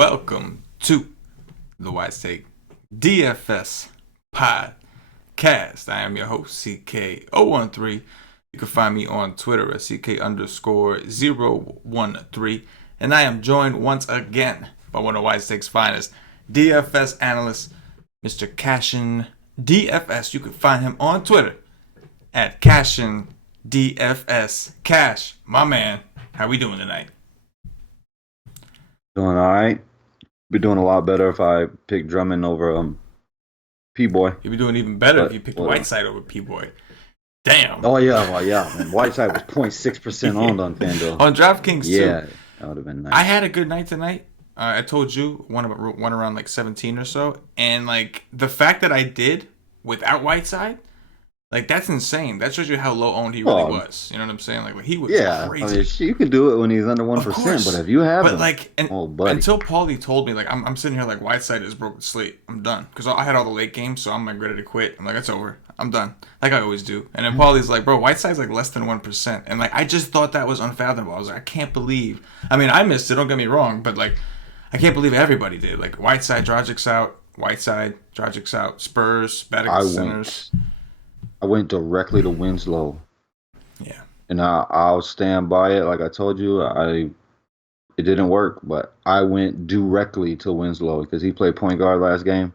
welcome to the White Take DFS podcast. I am your host, CK013. You can find me on Twitter at CK_013. And I am joined once again by one of White Take's finest DFS analysts, Mr. CashinDFS. You can find him on Twitter at CashinDFS. Cash, my man, how we doing tonight? Doing all right. Be doing a lot better if I pick Drummond over P-Boy. You'd be doing even better if you picked Whiteside over P-Boy. Damn. Oh, yeah. Well, yeah. Man. Whiteside was 0.6% owned on FanDuel. On DraftKings, too. Yeah, that would have been nice. I had a good night tonight. I told you, one around like 17 or so. And like the fact that I did without Whiteside, like that's insane. That shows you how low owned he really was. You know what I'm saying? Like he was crazy. I mean, you can do it when he's under 1%, but if you have him, like, until Paulie told me, like I'm sitting here like Whiteside is broken slate. I'm done because I had all the late games, so I'm like ready to quit. I'm like, it's over. I'm done, like I always do. And then Paulie's like, bro, Whiteside's like less than 1%, and like I just thought that was unfathomable. I was like, I can't believe. I mean, I missed it. Don't get me wrong, but like I can't believe everybody did. Like Whiteside, Dragic's out. Whiteside, Dragic's out. Spurs, bad against Sinners. I went directly to Winslow. Yeah. And I'll stand by it. Like I told you, it didn't work, but I went directly to Winslow because he played point guard last game.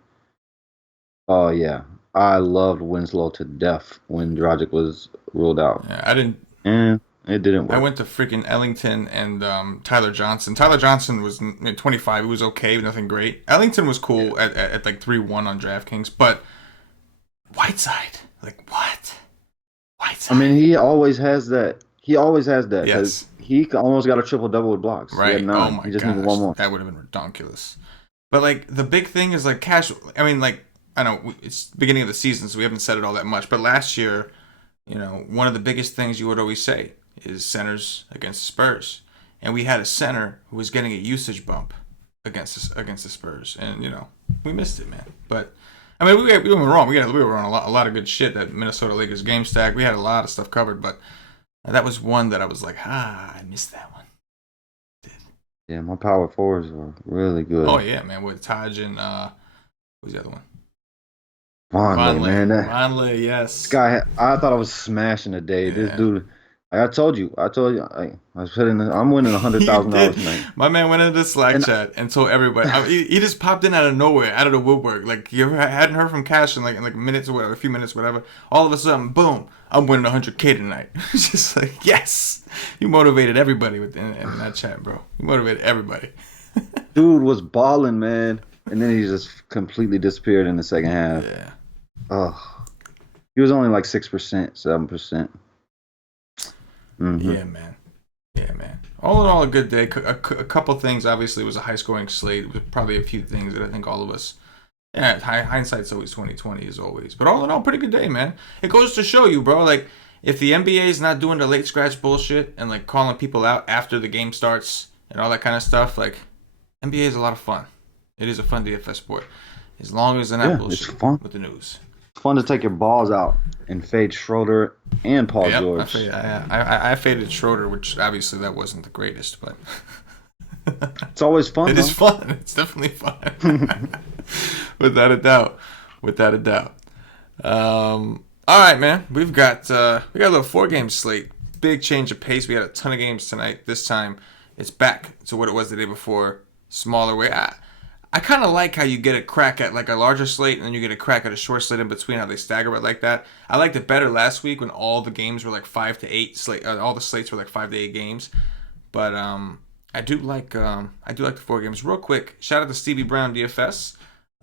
Oh, yeah. I loved Winslow to death when Dragic was ruled out. Yeah, I didn't. And it didn't work. I went to freaking Ellington and Tyler Johnson. Tyler Johnson was 25. He was okay, nothing great. Ellington was cool at like 3-1 on DraftKings, but Whiteside. Like, what? Whiteside. I mean, he always has that. Yes. He almost got a triple-double with blocks. Right. Oh, my gosh. Needed one more. That would have been ridiculous. But, like, the big thing is, like, Cash. I mean, like, I know it's the beginning of the season, so we haven't said it all that much. But last year, you know, one of the biggest things you would always say is centers against the Spurs. And we had a center who was getting a usage bump against the Spurs. And, you know, we missed it, man. But I mean, we were wrong. We were on a lot of good shit. That Minnesota Lakers game stack. We had a lot of stuff covered, but that was one that I was like, I missed that one. Yeah, my power forwards were really good. Oh yeah, man. With Taj and who's the other one? Vonleh, man. Vonleh, yes. This guy, I thought I was smashing today. Yeah. This dude. I told you. I'm winning $100,000 tonight. My man went into the Slack chat and told everybody. He just popped in out of nowhere, out of the woodwork. Like you hadn't heard from Cash in like minutes or whatever, a few minutes, whatever. All of a sudden, boom! I'm winning $100K tonight. It's just like yes, you motivated everybody in that chat, bro. You motivated everybody. Dude was balling, man, and then he just completely disappeared in the second half. Yeah. Oh, he was only like 6%, 7%. Mm-hmm. Yeah, man. All in all, a good day. A couple things. Obviously, it was a high-scoring slate. It was probably a few things that I think all of us. Yeah, hindsight's always 20/20 as always. But all in all, pretty good day, man. It goes to show you, bro. Like, if the NBA is not doing the late scratch bullshit and like calling people out after the game starts and all that kind of stuff, like NBA is a lot of fun. It is a fun DFS sport, as long as they're not bullshit with the news. It's fun to take your balls out and fade Schroeder and Paul George. I faded Schroeder, which obviously that wasn't the greatest, but it's always fun. It is fun. It's definitely fun, without a doubt. All right, man. We got a little 4-game slate. Big change of pace. We had a ton of games tonight. This time, it's back to what it was the day before. Smaller way. I kind of like how you get a crack at like a larger slate and then you get a crack at a short slate in between, how they stagger it like that. I liked it better last week when all the games were like 5 to 8 slate. All the slates were like 5 to 8 games. But I do like the 4 games. Real quick, shout out to Stevie Brown DFS.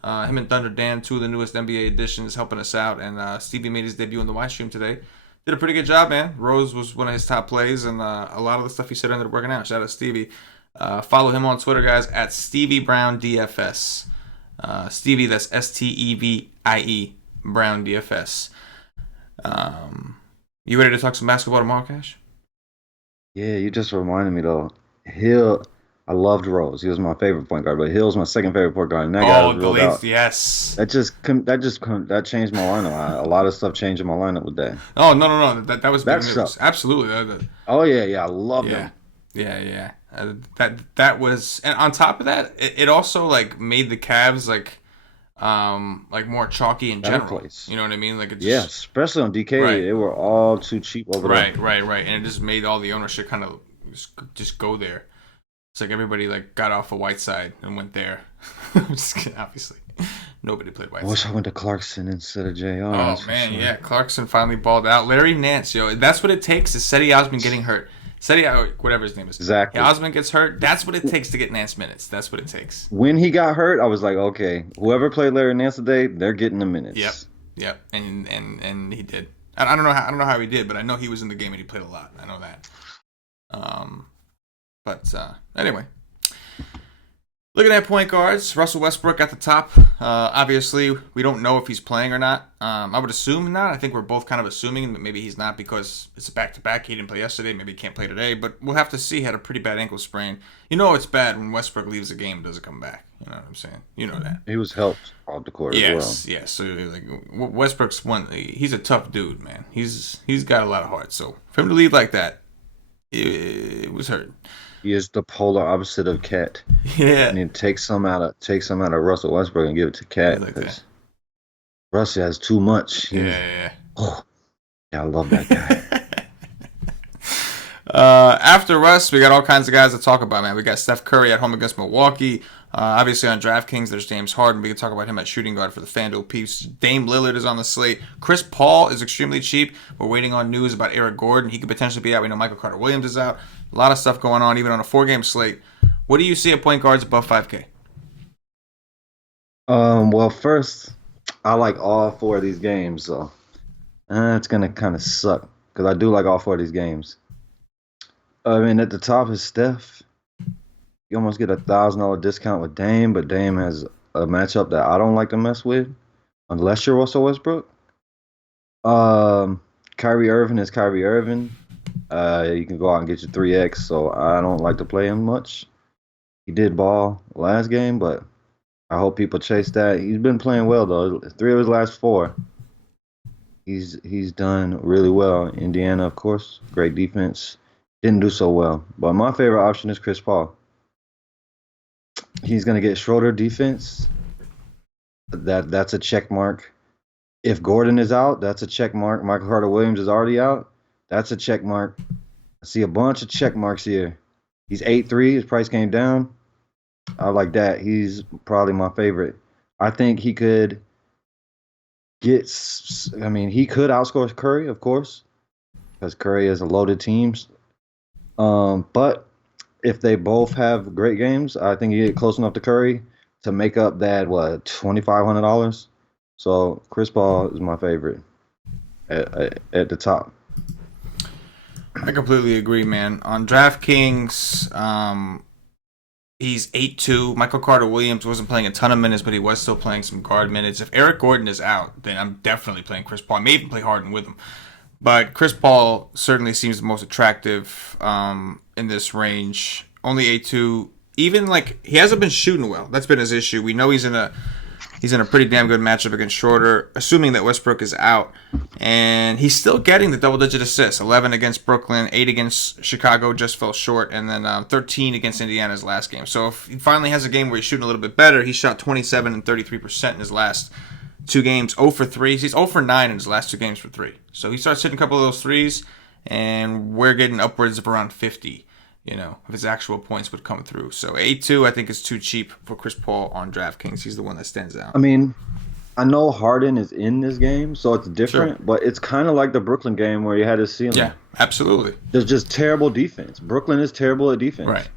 Him and Thunder Dan, 2 of the newest NBA additions, helping us out. And Stevie made his debut on the Y stream today. Did a pretty good job, man. Rose was one of his top plays, and a lot of the stuff he said ended up working out. Shout out to Stevie. Follow him on Twitter, guys, at Stevie Brown DFS. Stevie, that's STEVIE Brown DFS. You ready to talk some basketball tomorrow, Cash? Yeah, you just reminded me though. I loved Rose. He was my favorite point guard, but Hill's my second favorite point guard. And that guy was ruled out. Yes. That changed my lineup. A lot of stuff changed in my lineup with that. Oh no! That was big news. Absolutely. Oh yeah, I loved him. Yeah. That was, and on top of that, it also like made the Cavs like more chalky in Better general. place. You know what I mean? Like it Yeah, just especially on DK, right, they were all too cheap over there. right, and it just made all the ownership kind of just go there. It's like everybody like got off of Whiteside and went there. Just kidding, obviously, nobody played I wish Whiteside. I went to Clarkson instead of JR. Oh That's for man, sure. yeah, Clarkson finally balled out. Larry Nance, yo, that's what it takes. Is Cedi Osman getting hurt? Whatever his name is. Yeah, Exactly. Osman gets hurt. That's what it takes to get Nance minutes. That's what it takes. When he got hurt, I was like, okay, whoever played Larry Nance today, they're getting the Yep, minutes. yep, and he did. I don't know how he did, but I know he was in the game and he played a lot. I know that. Um, but anyway, looking at point guards, Russell Westbrook at the top. Obviously, we don't know if he's playing or not. I would assume not. I think we're both kind of assuming that maybe he's not because it's a back-to-back. He didn't play yesterday. Maybe he can't play today. But we'll have to see. He had a pretty bad ankle sprain. You know it's bad when Westbrook leaves a game and doesn't come back. You know what I'm saying? You know that. He was helped off the court as well. Yes. So like Westbrook's one. He's a tough dude, man. He's got a lot of heart. So for him to leave like that, it was hurting. He is the polar opposite of Cat. Yeah. I mean, take some out of Russell Westbrook and give it to Cat Like because that. Russ has too much. Yeah. Oh, yeah, I love that guy. After Russ, we got all kinds of guys to talk about, man. We got Steph Curry at home against Milwaukee. Obviously on DraftKings, there's James Harden. We can talk about him at shooting guard for the FanDuel piece. Dame Lillard is on the slate. Chris Paul is extremely cheap. We're waiting on news about Eric Gordon. He could potentially be out. We know Michael Carter-Williams is out. A lot of stuff going on, even on a 4-game slate. What do you see at point guards above 5K? Well, first, I like all four of these games, so it's gonna kind of suck because I do like all four of these games. I mean, at the top is Steph. You almost get $1,000 discount with Dame, but Dame has a matchup that I don't like to mess with unless you're Russell Westbrook. Kyrie Irving is Kyrie Irving. You can go out and get your 3x, so I don't like to play him much. He did ball last game, but I hope people chase that. He's been playing well though. 3 of his last 4. He's done really well. Indiana, of course, great defense. Didn't do so well, but my favorite option is Chris Paul. He's gonna get Schroeder defense. That's a check mark. If Gordon is out, that's a check mark. Michael Carter Williams is already out. That's a check mark. I see a bunch of check marks here. He's 8'3". His price came down. I like that. He's probably my favorite. I think he could he could outscore Curry, of course, because Curry is a loaded team. But if they both have great games, I think you get close enough to Curry to make up that $2,500. So Chris Paul is my favorite at the top. I completely agree, man. On DraftKings, he's 8'2". Michael Carter-Williams wasn't playing a ton of minutes, but he was still playing some guard minutes. If Eric Gordon is out, then I'm definitely playing Chris Paul. I may even play Harden with him. But Chris Paul certainly seems the most attractive in this range. Only 8'2". Even like he hasn't been shooting well. That's been his issue. We know he's in a pretty damn good matchup against Schroeder, assuming that Westbrook is out. And he's still getting the double-digit assists. 11 against Brooklyn, 8 against Chicago, just fell short, and then 13 against Indiana's last game. So if he finally has a game where he's shooting a little bit better, he shot 27 and 33% in his last 2 games, 0 for 3. He's 0 for 9 in his last 2 games for 3. So he starts hitting a couple of those threes, and we're getting upwards of around 50. If his actual points would come through. So 8-2, I think, is too cheap for Chris Paul on DraftKings. He's the one that stands out. I mean, I know Harden is in this game, so it's different, Sure. but it's kind of like the Brooklyn game where he had his ceiling. Yeah, absolutely. There's just terrible defense. Brooklyn is terrible at defense. Right.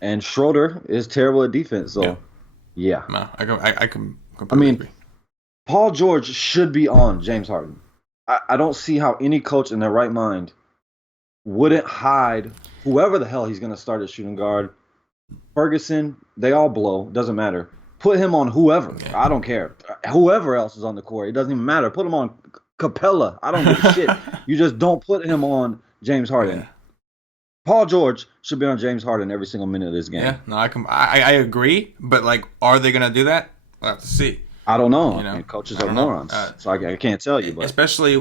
And Schroeder is terrible at defense. So, yeah. No, I can completely I mean, agree. Paul George should be on James Harden. I don't see how any coach in their right mind wouldn't hide whoever the hell he's going to start at shooting guard. Ferguson, they all blow. Doesn't matter. Put him on whoever. Yeah. I don't care. Whoever else is on the court. It doesn't even matter. Put him on Capella. I don't give a shit. You just don't put him on James Harden. Yeah. Paul George should be on James Harden every single minute of this game. Yeah, no, I agree. But, like, are they going to do that? We'll have to see. I don't know. I mean, coaches are morons, so I can't tell you. But especially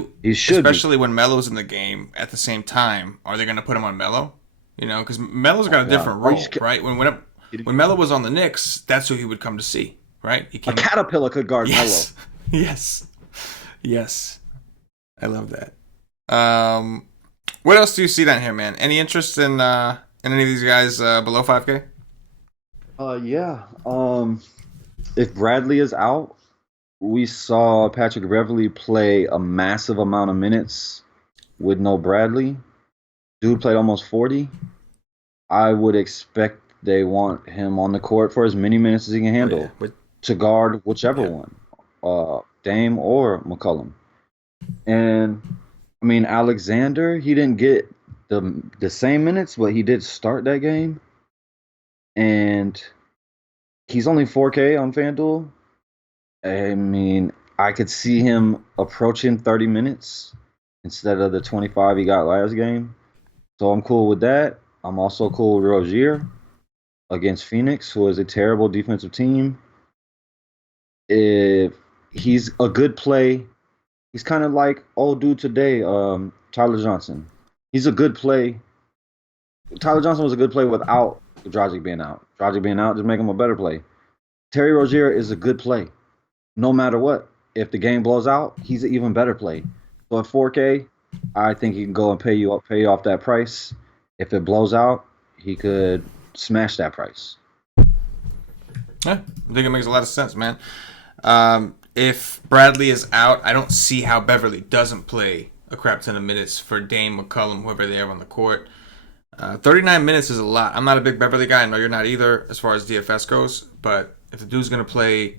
when Melo's in the game at the same time, are they going to put him on Melo? You know, because Melo's got a different role, right? When Melo was on the Knicks, that's who he would come to see, right? He A caterpillar could guard Melo. Yes. I love that. What else do you see down here, man? Any interest in any of these guys below 5K? Yeah. If Bradley is out, we saw Patrick Beverley play a massive amount of minutes with no Bradley. Dude played almost 40. I would expect they want him on the court for as many minutes as he can handle to guard whichever one, Dame or McCollum. And I mean, Alexander, he didn't get the same minutes, but he did start that game. And he's only 4K on FanDuel. I mean, I could see him approaching 30 minutes instead of the 25 he got last game. So I'm cool with that. I'm also cool with Rozier against Phoenix, who is a terrible defensive team. If he's a good play, he's kind of like old dude today, Tyler Johnson. He's a good play. Tyler Johnson was a good play without Dragic being out. Dragic being out just make him a better play. Terry Rozier is a good play, no matter what. If the game blows out, he's an even better play. So at 4K, I think he can go and pay you off that price. If it blows out, he could smash that price. Yeah, I think it makes a lot of sense, man. If Bradley is out, I don't see how Beverly doesn't play a crap ton of minutes for Dame, McCollum, whoever they have on the court. 39 minutes is a lot. I'm not a big Beverly guy. I know you're not either as far as DFS goes. But if the dude's going to play,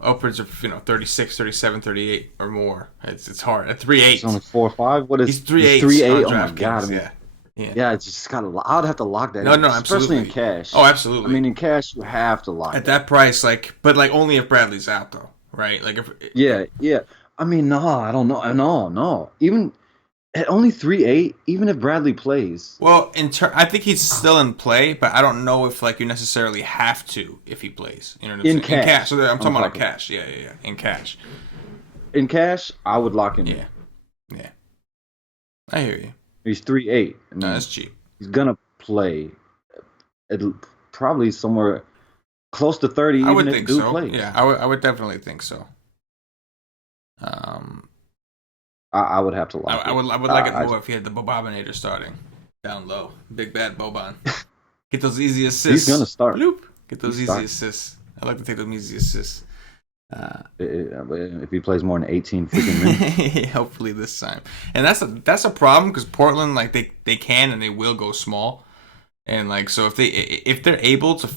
upwards of, 36, 37, 38 or more, it's hard. At 3.8. He's only 4.5? What is he's 3.8? 3.8? Oh, my God. I mean, yeah, it's just got to. I'd have to lock that in. No, especially in cash. Oh, absolutely. I mean, in cash, you have to lock at that price, but only if Bradley's out, though, right? Yeah. I mean, no, I don't know. No. Even at only 3.8, even if Bradley plays. Well, I think he's still in play, but I don't know if you necessarily have to if he plays. You know what I'm saying? In cash. In cash. So I'm talking about cash. Yeah. In cash. In cash, I would lock him in. Yeah. I hear you. He's 3.8. I mean, no, that's cheap. He's gonna play at probably somewhere close to 30. I would think so. Plays. Yeah, I would definitely think so. I would have to lock. I would like it more if he had the Bobinator starting down low. Big bad Boban. Get those easy assists. He's gonna start. Bloop. Get those easy assists. I like to take those easy assists. If he plays more than 18 freaking minutes. Hopefully this time. And that's a problem because Portland, they can and they will go small. And so if they're able to,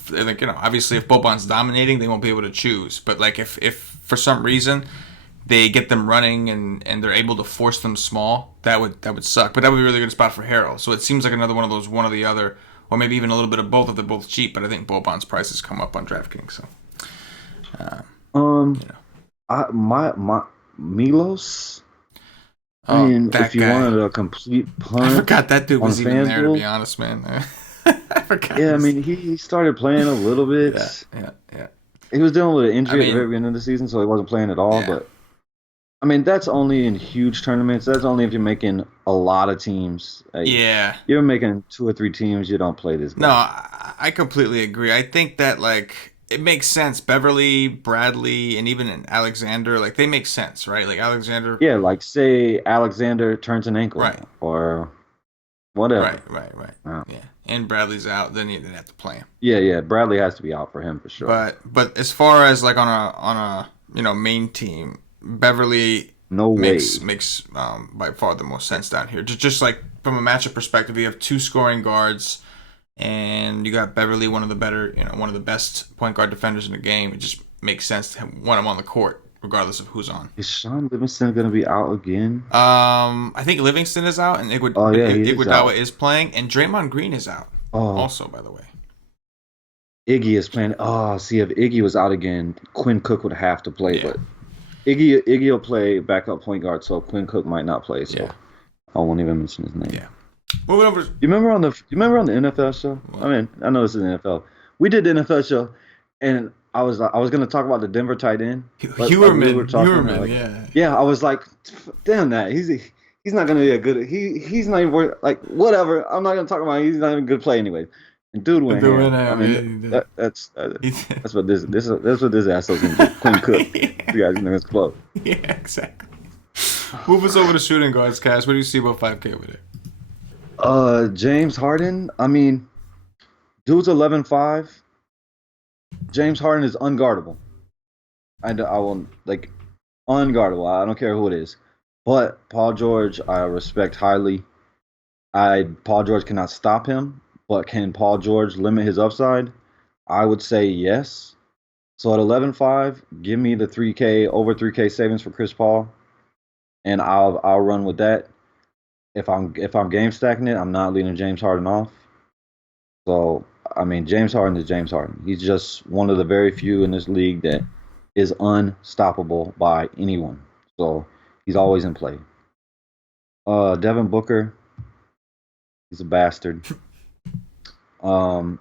obviously if Boban's dominating, they won't be able to choose. But if for some reason they get them running and they're able to force them small, that would suck. But that would be a really good spot for Harrell. So it seems like another one of those, one or the other, or maybe even a little bit of both if they're both cheap. But I think Boban's prices come up on DraftKings. So. My Milos. I mean, if you wanted a complete punt, I forgot that dude was even FanDuel, there. To be honest, man, I forgot. Yeah, I mean, he started playing a little bit. Yeah. He was dealing with an injury at the very end of the season, so he wasn't playing at all. Yeah. But I mean, that's only in huge tournaments. That's only if you're making a lot of teams. You're making 2 or 3 teams. You don't play this game. No, I completely agree. I think that it makes sense. Beverly, Bradley, and even Alexander, they make sense, right? Alexander. Yeah, say Alexander turns an ankle, right, or whatever. Right. Yeah, and Bradley's out, then you have to play him. Yeah. Bradley has to be out for him for sure. But as far as on a main team, Beverly makes by far the most sense down here. Just from a matchup perspective, you have 2 scoring guards. And you got Beverly, one of the best point guard defenders in the game. It just makes sense to want him on the court, regardless of who's on. Is Sean Livingston going to be out again? I think Livingston is out, and Iguodala is playing, and Draymond Green is out. Also, by the way, Iggy is playing. See, if Iggy was out again, Quinn Cook would have to play. Yeah. But Iggy will play backup point guard, so Quinn Cook might not play. So I won't even mention his name. Yeah. Moving over. You remember on the NFL show? What? I mean, I know this is the NFL. We did the NFL show, and I was going to talk about the Denver tight end. Huerman, yeah. Yeah, I was like, damn that. He's not gonna be a good. He's not even worth like whatever. I'm not gonna talk about. He's not even a good play anyway. And dude went Doing ham. I him, mean, yeah, that's what that's what this asshole's gonna do. Queen Cook. yeah, You guys gonna explode. yeah, exactly. Move us over to shooting guards, Cash. What do you see about 5K with it? James Harden. I mean, dude's 11-5. James Harden is unguardable. I will like unguardable. I don't care who it is. But Paul George, I respect highly. I Paul George cannot stop him, but can Paul George limit his upside? I would say yes. So at 11-5, give me the 3K over 3K savings for Chris Paul, and I'll run with that. If I'm game stacking it, I'm not leading James Harden off. So I mean, James Harden is James Harden. He's just one of the very few in this league that is unstoppable by anyone. So he's always in play. Devin Booker, he's a bastard. Um,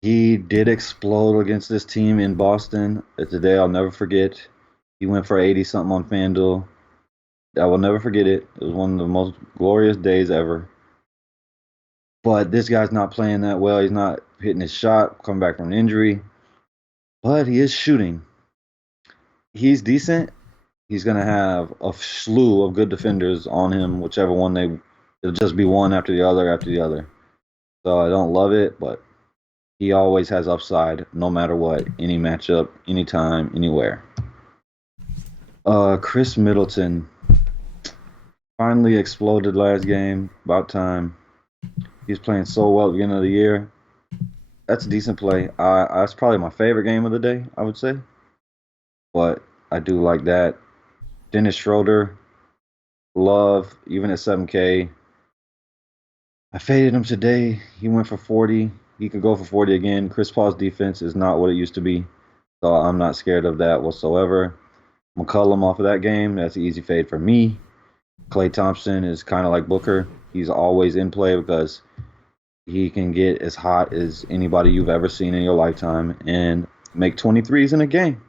he did explode against this team in Boston. It's a day I'll never forget. He went for 80 something on FanDuel. I will never forget it. It was one of the most glorious days ever. But this guy's not playing that well. He's not hitting his shot, coming back from an injury. But he is shooting. He's decent. He's gonna have a slew of good defenders on him, whichever one it'll just be one after the other after the other. So I don't love it, but he always has upside no matter what, any matchup, anytime, anywhere. Chris Middleton finally exploded last game. About time. He's playing so well at the beginning of the year. That's a decent play. That's probably my favorite game of the day, I would say. But I do like that. Dennis Schroeder, love, even at 7K. I faded him today. He went for 40. He could go for 40 again. Chris Paul's defense is not what it used to be. So I'm not scared of that whatsoever. McCollum off of that game. That's an easy fade for me. Klay Thompson is kind of like Booker. He's always in play because he can get as hot as anybody you've ever seen in your lifetime and make 23s in a game.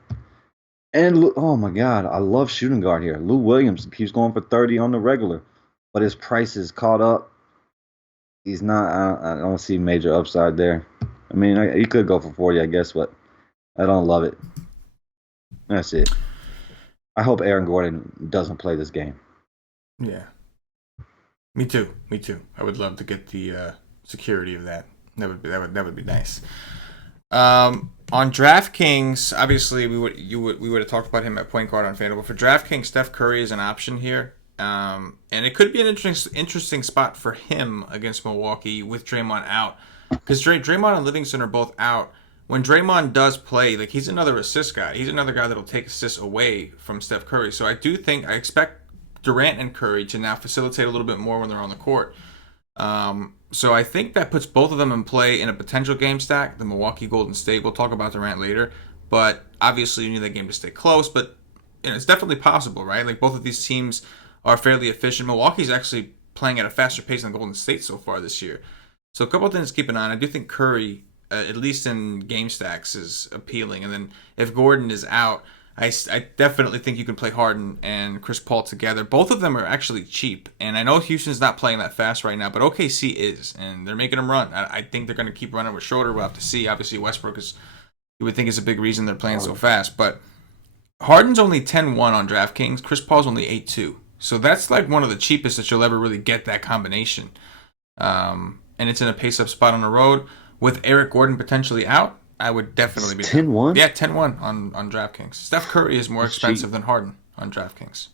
And oh my God, I love shooting guard here. Lou Williams keeps going for 30 on the regular, but his price is caught up. He's not. I don't see major upside there. I mean, he could go for 40, I guess, but I don't love it. That's it. I hope Aaron Gordon doesn't play this game. Yeah, me too. Me too. I would love to get the security of that. That would be nice. On DraftKings, obviously we would have talked about him at point guard on FanDuel. But for DraftKings, Steph Curry is an option here, and it could be an interesting spot for him against Milwaukee with Draymond out, because Draymond and Livingston are both out. When Draymond does play, like he's another assist guy. He's another guy that'll take assists away from Steph Curry. So I expect Durant and Curry to now facilitate a little bit more when they're on the court. So I think that puts both of them in play in a potential game stack, the Milwaukee Golden State. We'll talk about Durant later, but obviously you need that game to stay close, but it's definitely possible, right? Like both of these teams are fairly efficient. Milwaukee's actually playing at a faster pace than Golden State so far this year. So a couple of things to keep an eye on. I do think Curry, at least in game stacks, is appealing. And then if Gordon is out, I definitely think you can play Harden and Chris Paul together. Both of them are actually cheap. And I know Houston's not playing that fast right now, but OKC is. And they're making them run. I think they're going to keep running with Schroeder. We'll have to see. Obviously, Westbrook you would think is a big reason they're playing so fast. But Harden's only 10-1 on DraftKings. Chris Paul's only 8-2. So that's like one of the cheapest that you'll ever really get that combination. And it's in a pace-up spot on the road. With Eric Gordon potentially out, I would definitely be 10-1? Yeah, 10-1 on DraftKings. Steph Curry is more expensive than Harden on DraftKings.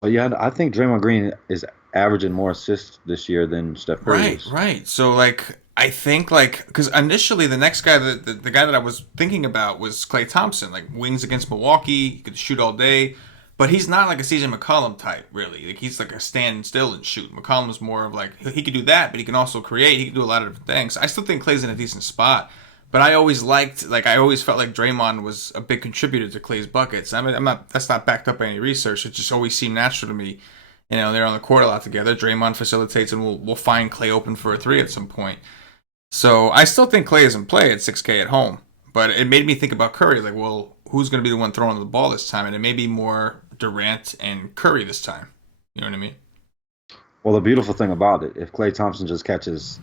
But yeah, I think Draymond Green is averaging more assists this year than Steph Curry is. Right. So like I think like because initially the next guy the guy that I was thinking about was Klay Thompson, like wings against Milwaukee, he could shoot all day. But he's not like a CJ McCollum type, really. Like he's like a stand still and shoot. McCollum's more of like he can do that, but he can also create. He can do a lot of different things. I still think Klay's in a decent spot, but I always felt like Draymond was a big contributor to Klay's buckets. I mean, that's not backed up by any research. It just always seemed natural to me. You know, they're on the court a lot together. Draymond facilitates, and we'll find Klay open for a three at some point. So I still think Klay is in play at 6K at home, but it made me think about Curry. Like, well, who's going to be the one throwing the ball this time? And it may be more Durant and Curry this time. You know what I mean? Well, the beautiful thing about it, if Klay Thompson just catches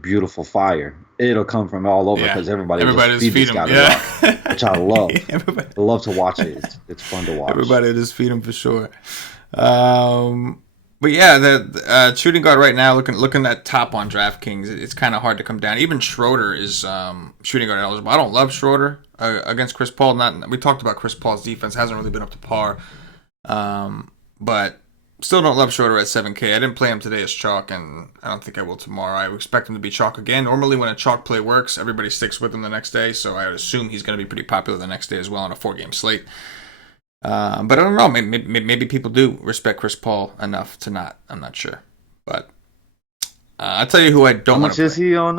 beautiful fire, it'll come from all over Yeah. because everybody will just Everybody just feed feed this him. guy the Yeah. rock, which I love. everybody, I love to watch it. It's fun to watch. everybody just feed him for sure. Um, but yeah, the shooting guard right now, looking at top on DraftKings, it's kind of hard to come down. Even Schroeder is shooting guard eligible. I don't love Schroeder against Chris Paul. Not we talked about Chris Paul's defense hasn't really been up to par, but still don't love Schroeder at 7K. I didn't play him today as chalk, and I don't think I will tomorrow. I expect him to be chalk again. Normally, when a chalk play works, everybody sticks with him the next day, so I would assume he's going to be pretty popular the next day as well on a 4-game slate. But I don't know. Maybe people do respect Chris Paul enough to not. I'm not sure. But I'll tell you who I don't want to play. How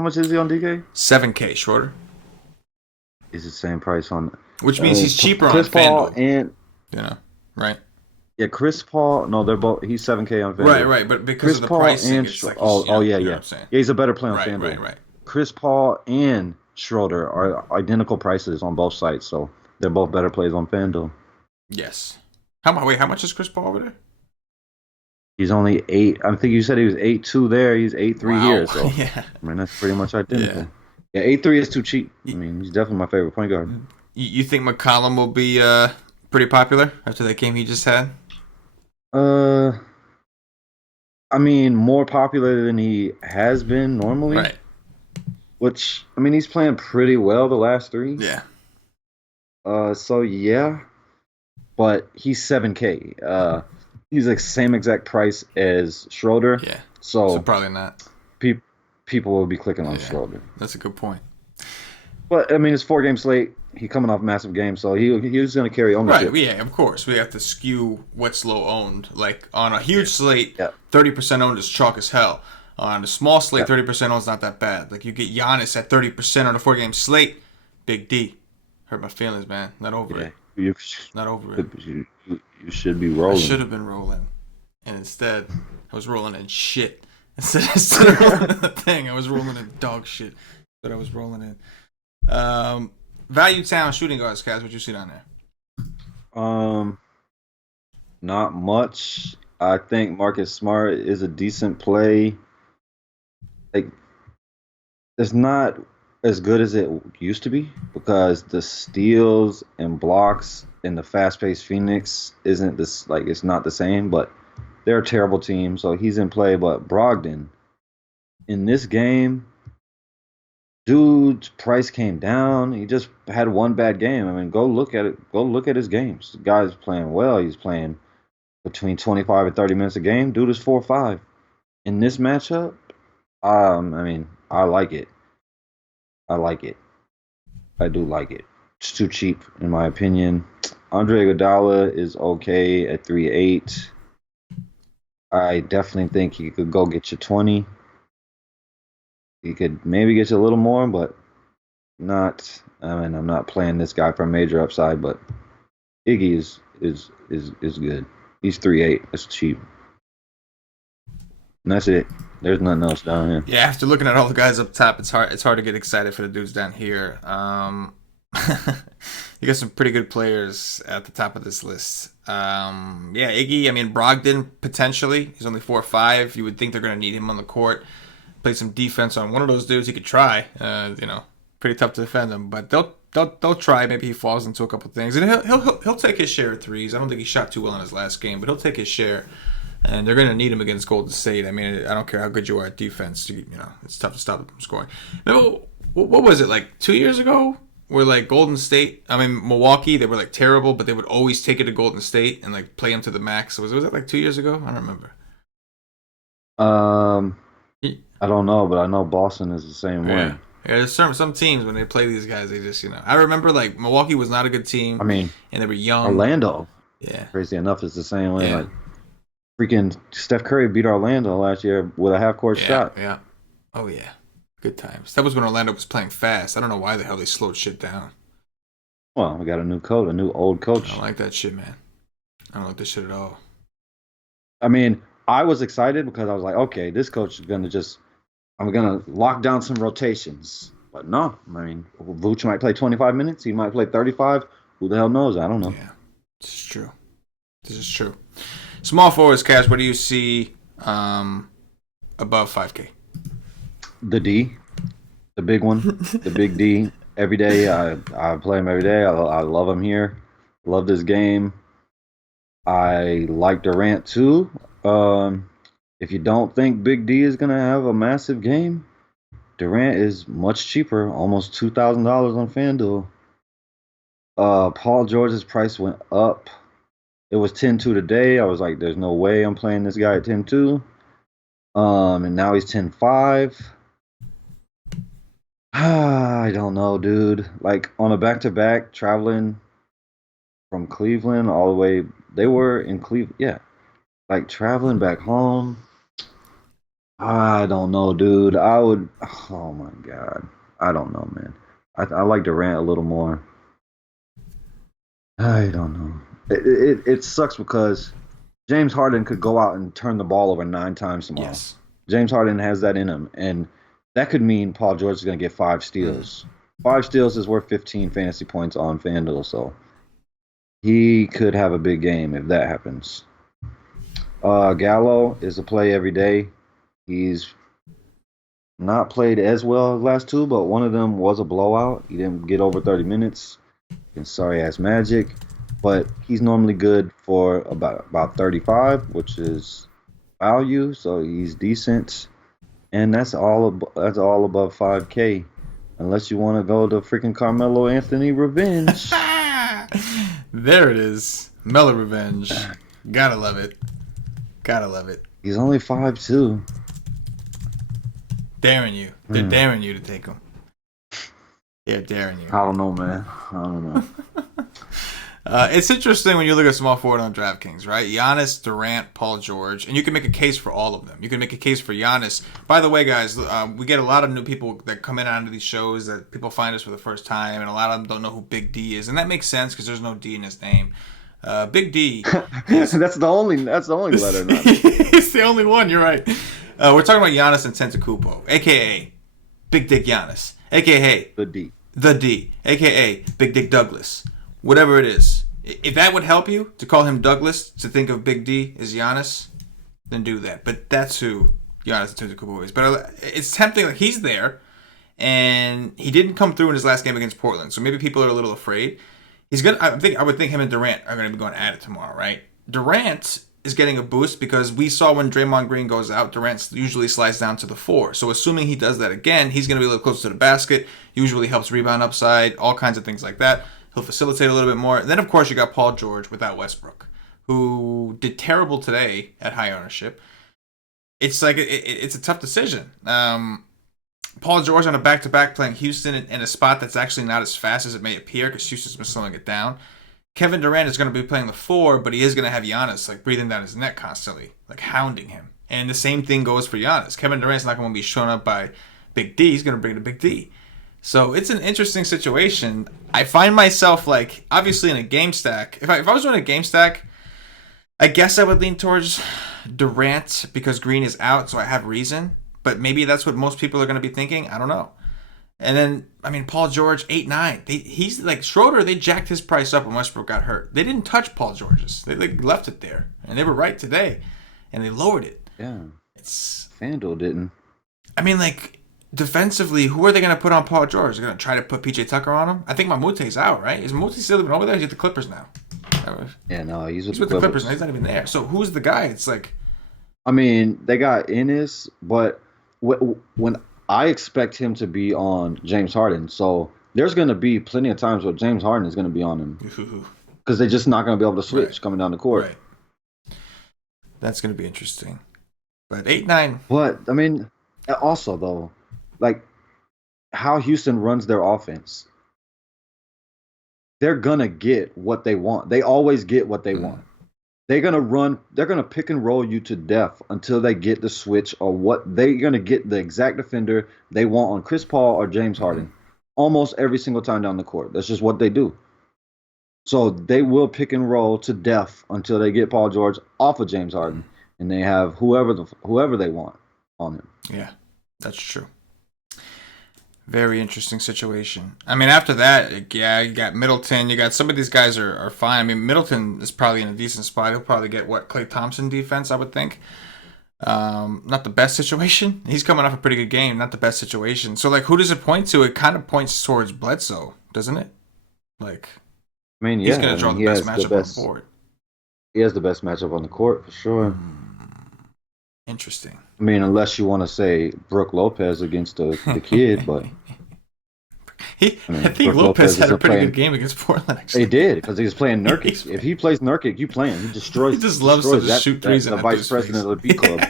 much is he on DK? 7K Schroeder. Is the same price on Which means he's cheaper Chris on Paul FanDuel. and Right? yeah, Chris Paul. No, they're both. He's 7K on FanDuel. Right. But because Chris of the Paul pricing, and it's like yeah, you know what yeah. I'm saying? Yeah, he's a better player on FanDuel. Right. Chris Paul and Schroeder are identical prices on both sites, so they're both better plays on FanDuel. Yes. How much is Chris Paul over there? He's only 8. I think you said he was 8.2 there. He's 8.3 here. So yeah. I mean, that's pretty much identical. Yeah, 8.3 is too cheap. I mean, he's definitely my favorite point guard. You think McCollum will be pretty popular after that game he just had? I mean, more popular than he has been normally. Right. Which, I mean, he's playing pretty well the last 3. Yeah. So yeah, but he's 7K. He's like same exact price as Schroeder. Yeah. So probably not. People will be clicking on Schroeder. That's a good point. But I mean, it's 4-game slate. He coming off massive games, so he was going to carry ownership. Right, yeah, of course. We have to skew what's low owned. Like on a huge slate, 30% owned is chalk as hell. On a small slate, 30% owned is not that bad. Like you get Giannis at 30% on a 4-game slate, big D. Hurt my feelings, man. Not over it. Not over it. You should be rolling. I should have been rolling. And instead, I was rolling in shit. Instead of rolling in the thing, I was rolling in dog shit that I was rolling in. Value Town shooting guards, guys. What you see down there? Not much. I think Marcus Smart is a decent play. Like, it's not as good as it used to be because the steals and blocks in the fast-paced Phoenix isn't this like it's not the same. But they're a terrible team, so he's in play. But Brogdon in this game. Dude's price came down. He just had one bad game. I mean, go look at it. Go look at his games. The guy's playing well. He's playing between 25 and 30 minutes a game. Dude is 4-5. In this matchup, I mean, I like it. I like it. I do like it. It's too cheap, in my opinion. Andre Iguodala is okay at 3.8. I definitely think he could go get you 20. He could maybe get you a little more, but not. I mean, I'm not playing this guy for a major upside, but Iggy is good. He's 3.8. That's cheap. And that's it. There's nothing else down here. Yeah, after looking at all the guys up top, it's hard to get excited for the dudes down here. You got some pretty good players at the top of this list. Yeah, Iggy. I mean, Brogdon potentially. He's only 4.5. You would think they're going to need him on the court. Play some defense on one of those dudes. He could try. Pretty tough to defend him, but they'll try. Maybe he falls into a couple things, and he'll take his share of threes. I don't think he shot too well in his last game, but he'll take his share. And they're going to need him against Golden State. I mean, I don't care how good you are at defense. It's tough to stop them from scoring. Remember, what was it like 2 years ago? Where like Golden State, I mean Milwaukee, they were like terrible, but they would always take it to Golden State and like play them to the max. Was it like 2 years ago? I don't remember. I don't know, but I know Boston is the same way. Yeah, there's some teams when they play these guys, they just I remember like Milwaukee was not a good team. I mean, and they were young. Orlando, yeah, crazy enough, is the same way. Yeah. Like freaking Steph Curry beat Orlando last year with a half-court shot. Yeah, oh yeah, good times. That was when Orlando was playing fast. I don't know why the hell they slowed shit down. Well, we got a new old coach. I don't like that shit, man. I don't like this shit at all. I mean, I was excited because I was like, okay, this coach is I'm going to lock down some rotations. But no, I mean, Vooch might play 25 minutes. He might play 35. Who the hell knows? I don't know. Yeah, this is true. Small forwards, Cash. What do you see above 5K? The D, the big one, the big D. Every day, I play him every day. I love him here. Love this game. I like Durant too. If you don't think Big D is gonna have a massive game, Durant is much cheaper, almost $2,000 on FanDuel. Paul George's price went up. It was 10-2 today. I was like, there's no way I'm playing this guy at 10-2. And now he's 10-5. I don't know, dude. Like on a back-to-back, traveling from Cleveland all the way, they were in Cleveland. Yeah, like traveling back home. I don't know, dude. I would. Oh my god. I don't know, man. I like Durant a little more. I don't know. It sucks because James Harden could go out and turn the ball over 9 times tomorrow. Yes. James Harden has that in him, and that could mean Paul George is going to get 5 steals. 5 steals is worth 15 fantasy points on FanDuel, so he could have a big game if that happens. Gallo is a play every day. He's not played as well as last 2, but one of them was a blowout. He didn't get over 30 minutes against sorry-ass Magic, but he's normally good for about 35, which is value, so he's decent. And that's all above 5K, unless you want to go to freaking Carmelo Anthony revenge. There it is. Melo revenge. Gotta love it. Gotta love it. He's only 5'2". Daring you. They're daring you to take him. They're daring you. I don't know, man. I don't know. It's interesting when you look at small forward on DraftKings, right? Giannis, Durant, Paul George, and you can make a case for all of them. You can make a case for Giannis. By the way, guys, we get a lot of new people that come in onto these shows that people find us for the first time, and a lot of them don't know who Big D is, and that makes sense because there's no D in his name. Big D. That's the only letter. Not It's the only one. You're right. We're talking about Giannis Antetokounmpo, aka Big Dick Giannis, aka the D, aka Big Dick Douglas. Whatever it is. If that would help you to call him Douglas, to think of Big D as Giannis, then do that. But that's who Giannis Antetokounmpo is. But it's tempting that he's there, and he didn't come through in his last game against Portland. So maybe people are a little afraid. I would think him and Durant are going to be going at it tomorrow, right? Durant is getting a boost because we saw when Draymond Green goes out, Durant usually slides down to the 4. So assuming he does that again, he's going to be a little closer to the basket. Usually helps rebound upside, all kinds of things like that. He'll facilitate a little bit more. And then, of course, you got Paul George without Westbrook, who did terrible today at high ownership. It's like it's a tough decision. Paul George on a back-to-back playing Houston in a spot that's actually not as fast as it may appear because Houston's been slowing it down. Kevin Durant is going to be playing the 4, but he is going to have Giannis like breathing down his neck constantly, like hounding him. And the same thing goes for Giannis. Kevin Durant's not going to be shown up by Big D. He's going to bring the Big D. So it's an interesting situation. I find myself like obviously in a game stack. If I was doing a game stack, I guess I would lean towards Durant because Green is out, so I have reason. But maybe that's what most people are going to be thinking. I don't know. And then, I mean, Paul George, 8-9. He's like Schroeder, they jacked his price up when Westbrook got hurt. They didn't touch Paul George's. They like left it there. And they were right today. And they lowered it. Yeah. FanDuel didn't. I mean, like, defensively, who are they going to put on Paul George? They're going to try to put PJ Tucker on him? I think Mamute's out, right? Is Mamute still even over there? He's at the Clippers now. Yeah, no, he's with the Clippers now. He's not even there. So who's the guy? It's like... I mean, they got Ennis, but when I expect him to be on James Harden, so there's going to be plenty of times where James Harden is going to be on him because they're just not going to be able to switch coming down the court. Right. That's going to be interesting. But 8-9. But, I mean, also, though, like how Houston runs their offense, they're going to get what they want. They always get what they want. They're going to pick and roll you to death until they get the switch or what they're going to get the exact defender they want on Chris Paul or James Harden almost every single time down the court. That's just what they do. So they will pick and roll to death until they get Paul George off of James Harden and they have whoever they want on him. Yeah, that's true. Very interesting situation. I mean, after that, yeah, you got Middleton. You got some of these guys are fine. I mean, Middleton is probably in a decent spot. He'll probably get what Klay Thompson defense, I would think. Not the best situation. He's coming off a pretty good game. Not the best situation. So, like, who does it point to? It kind of points towards Bledsoe, doesn't it? Like, I mean, he's yeah, going to draw the best matchup on the board. He has the best matchup on the court for sure. Interesting. I mean, unless you want to say Brooke Lopez against the kid, but I think Lopez had a pretty good game against Portland. Actually, he did because he was playing Nurkic. If he plays Nurkic, you play him. He destroys. He just loves to that, shoot threes. The vice president of the B club.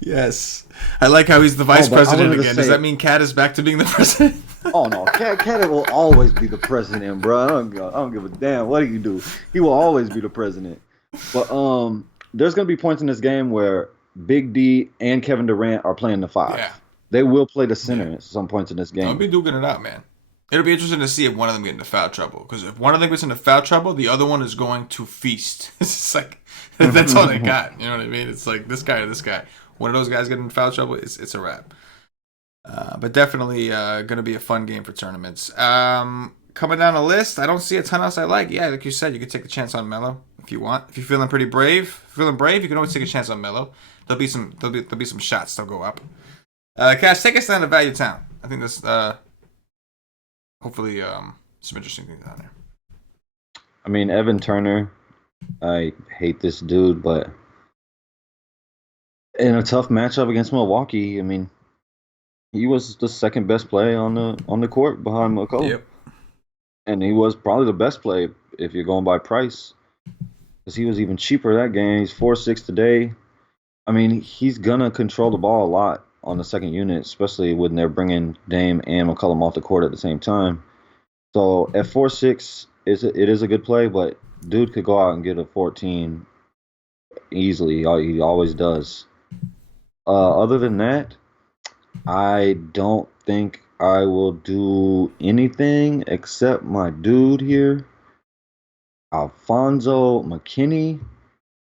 Yes, I like how he's the vice president again. Does that mean Cat is back to being the president? Oh no, Cat will always be the president, bro. I don't give a damn what you do. He will always be the president. But there's gonna be points in this game where Big D and Kevin Durant are playing the 5. Yeah. They will play the center at some points in this game. I'll be duking it out, man. It'll be interesting to see if one of them get into foul trouble. Because if one of them gets into foul trouble, the other one is going to feast. It's just like, that's all they got. You know what I mean? It's like this guy or this guy. One of those guys get into foul trouble, it's a wrap. But definitely going to be a fun game for tournaments. Coming down the list, I don't see a ton else I like. Yeah, like you said, you could take the chance on Melo if you want. If you're feeling pretty brave, you can always take a chance on Melo. There'll be some shots that'll go up. Cash, take us down to Value Town. I think this, hopefully, some interesting things down there. I mean, Evan Turner, I hate this dude, but in a tough matchup against Milwaukee, I mean, he was the second best play on the court behind McCollum. Yep. And he was probably the best play if you're going by price, because he was even cheaper that game. He's 4.6 today. I mean, he's gonna control the ball a lot on the second unit, especially when they're bringing Dame and McCollum off the court at the same time. So at 4.6, it is a good play, but dude could go out and get a 14 easily. He always does. Other than that, I don't think I will do anything except my dude here, Alfonso McKinney.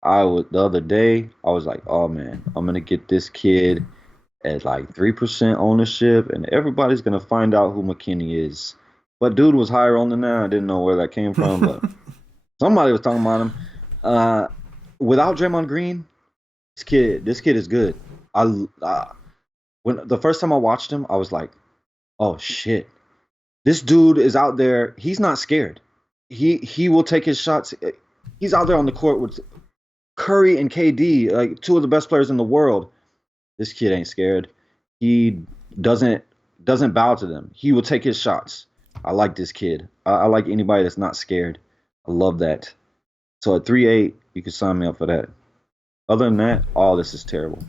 The other day, I was like, oh man, I'm gonna get this kid at like 3% ownership, and everybody's gonna find out who McKinney is. But dude was higher on than that. I didn't know where that came from, but somebody was talking about him. Without Draymond Green, this kid is good. When the first time I watched him, I was like, oh shit, this dude is out there. He's not scared. He will take his shots. He's out there on the court with Curry and KD, like two of the best players in the world. This kid ain't scared. He doesn't bow to them. He will take his shots. I like this kid. I like anybody that's not scared. I love that. So at 3.8, you can sign me up for that. Other than that, all this is terrible.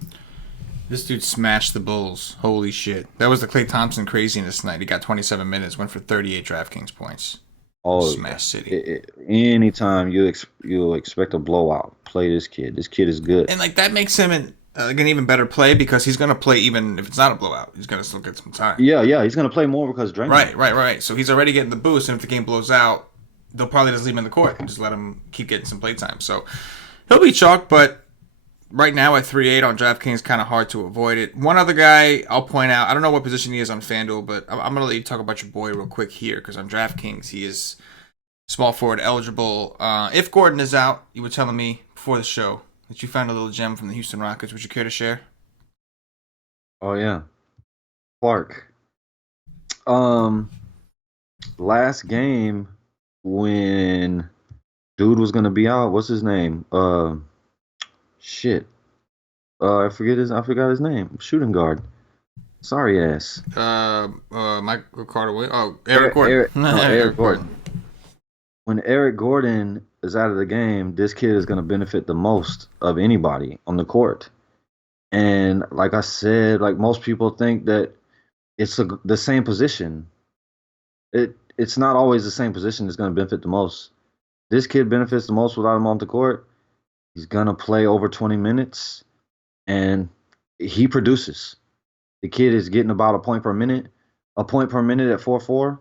This dude smashed the Bulls. Holy shit. That was the Klay Thompson craziness night. He got 27 minutes, went for 38 DraftKings points. Oh, Smash City. Anytime you expect a blowout, play this kid. This kid is good. And like that makes him an even better play because he's going to play even if it's not a blowout. He's going to still get some time. Yeah. He's going to play more because Draymond. Right. So he's already getting the boost, and if the game blows out, they'll probably just leave him in the court and just let him keep getting some play time. So he'll be chalk, but right now at 3.8 on DraftKings, kind of hard to avoid it. One other guy I'll point out, I don't know what position he is on FanDuel, but I'm going to let you talk about your boy real quick here because on DraftKings, he is small forward eligible. If Gordon is out, you were telling me before the show that you found a little gem from the Houston Rockets. Would you care to share? Oh, yeah. Clark. Last game when dude was going to be out, what's his name? Shit. I forgot his name. Shooting guard. Sorry ass. Michael Carter. Oh, Eric Gordon. Eric Gordon. When Eric Gordon is out of the game, this kid is going to benefit the most of anybody on the court. And like I said, like most people think that it's the same position. It's not always the same position that's going to benefit the most. This kid benefits the most without him on the court. He's going to play over 20 minutes, and he produces. The kid is getting about a point per minute at 4.4.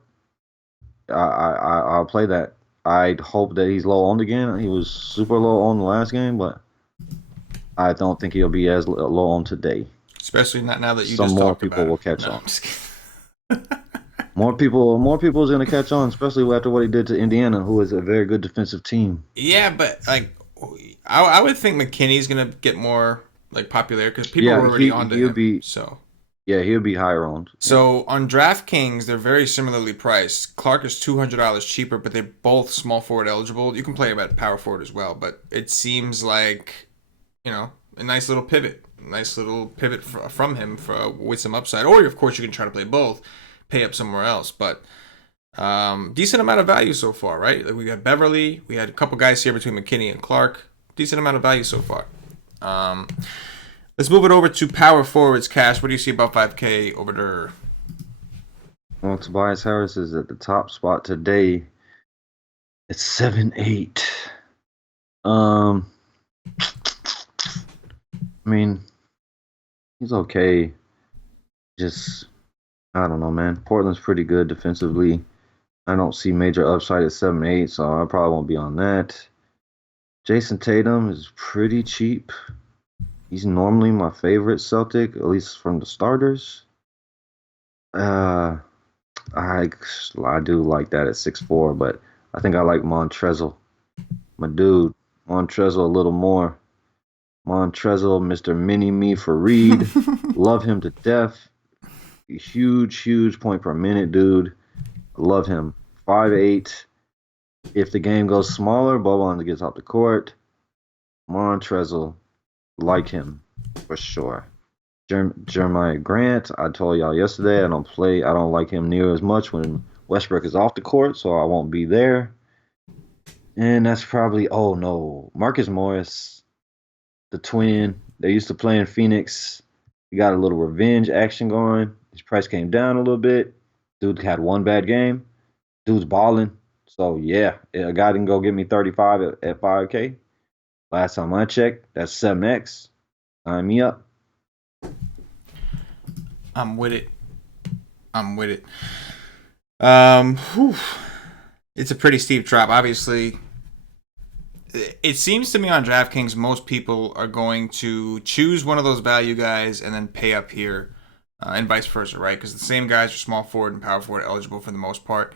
I'll play that. I hope that he's low owned again. He was super low owned the last game, but I don't think he'll be as low owned today. especially not now that you some just more talked people about will him. catch No, on. I'm just kidding. More people is gonna catch on, especially after what he did to Indiana, who is a very good defensive team. Yeah, but like, I would think McKinney's gonna get more like popular because people Yeah, were already onto he'll him. be he'll be higher owned. Yeah. So on DraftKings, they're very similarly priced. Clark is $200 cheaper, but they're both small forward eligible. You can play him at power forward as well, but it seems like a nice little pivot from him with some upside. Or of course you can try to play both, pay up somewhere else, but. Decent amount of value so far, right? Like we got Beverly, we had a couple guys here between McKinney and Clark. Decent amount of value so far. Um, let's move it over to power forwards. Cash, what do you see about 5K over there? Well, Tobias Harris is at the top spot today. It's 7-8. Um, I mean, he's okay. Just I don't know, man. Portland's pretty good defensively. I don't see major upside at 7-8, so I probably won't be on that. Jason Tatum is pretty cheap. He's normally my favorite Celtic, at least from the starters. Uh, I I do like that at 6'4", but I think I like Montrezl, my dude. Montrezl a little more. Montrezl, Mr. Mini Me for Reed. Love him to death. Huge point per minute, dude. Love him. 5'8". If the game goes smaller, Boban gets off the court. Montrezl, like him for sure. Jeremiah Grant, I told y'all yesterday, I don't like him near as much when Westbrook is off the court, so I won't be there. And that's probably, oh no, Marcus Morris, the twin. They used to play in Phoenix. He got a little revenge action going. His price came down a little bit. Dude had one bad game. Dude's balling. So yeah, a guy didn't go get me 35 at 5K. Last time I checked, that's 7X. Sign me up. I'm with it. I'm with it. Whew. It's a pretty steep drop. Obviously, it seems to me on DraftKings, most people are going to choose one of those value guys and then pay up here, and vice versa, right? Because the same guys are small forward and power forward eligible for the most part.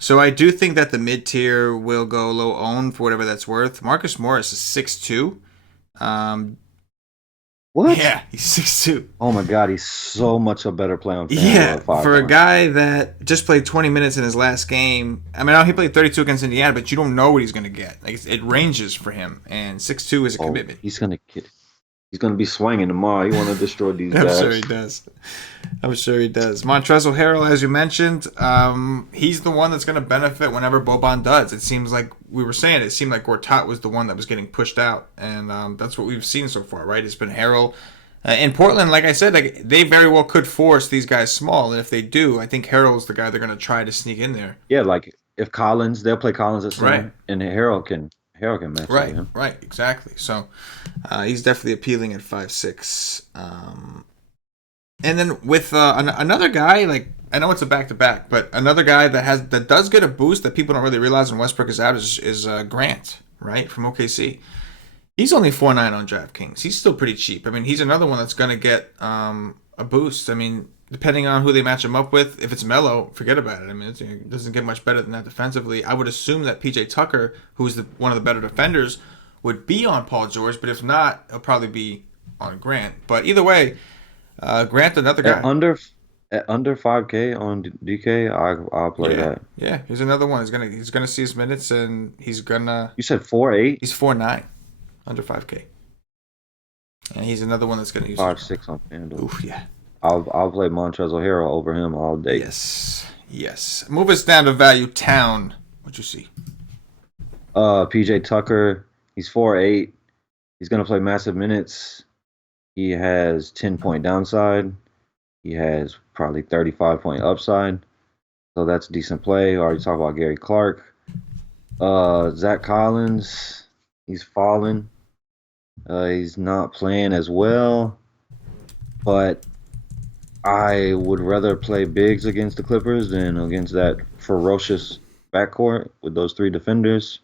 So I do think that the mid tier will go low owned for whatever that's worth. Marcus Morris is 6'2". What? Yeah, he's 6'2". Oh my God, he's so much a better player on FanDuel Yeah, at 5. for a guy that just played 20 minutes in his last game. I mean, he played 32 against Indiana, but you don't know what he's going to get. Like it ranges for him, and 6'2" is a commitment. He's gonna be swinging tomorrow. He want to destroy these I'm guys. sure he does. I'm sure he does. Montrezl Harrell, as you mentioned, he's the one that's going to benefit whenever Boban does. It seems like we were saying, it seemed like Gortat was the one that was getting pushed out, and that's what we've seen so far, right? It's been Harrell. In Portland, like I said, they very well could force these guys small, and if they do, I think Harrell's the guy they're going to try to sneak in there. Yeah, like if they'll play Collins at center, Right. and Harrell can match up with him. Right, exactly. So he's definitely appealing at 5'6". And then with another guy, like I know it's a back-to-back, but another guy that does get a boost that people don't really realize when Westbrook is out is Grant, right, from OKC. He's only 4.9 on DraftKings. He's still pretty cheap. I mean, he's another one that's going to get a boost. I mean, depending on who they match him up with, if it's Melo, forget about it. I mean, it doesn't get much better than that defensively. I would assume that PJ Tucker, who's one of the better defenders, would be on Paul George, but if not, he'll probably be on Grant. But either way, Grant, another guy. At under 5K on DK, I'll play that. Yeah, he's another one. He's gonna see his minutes, and he's gonna. You said 4.8. He's 4.9, under 5K, and he's another one that's gonna use 5.6 on FanDuel. Oof, yeah. I'll play Montrezl Harrell over him all day. Yes. Move us down to Value Town. What you see? PJ Tucker, he's 4.8. He's gonna play massive minutes. He has 10-point downside. He has probably 35-point upside. So that's decent play. Already talked about Gary Clark. Zach Collins, he's fallen. He's not playing as well. But I would rather play bigs against the Clippers than against that ferocious backcourt with those three defenders.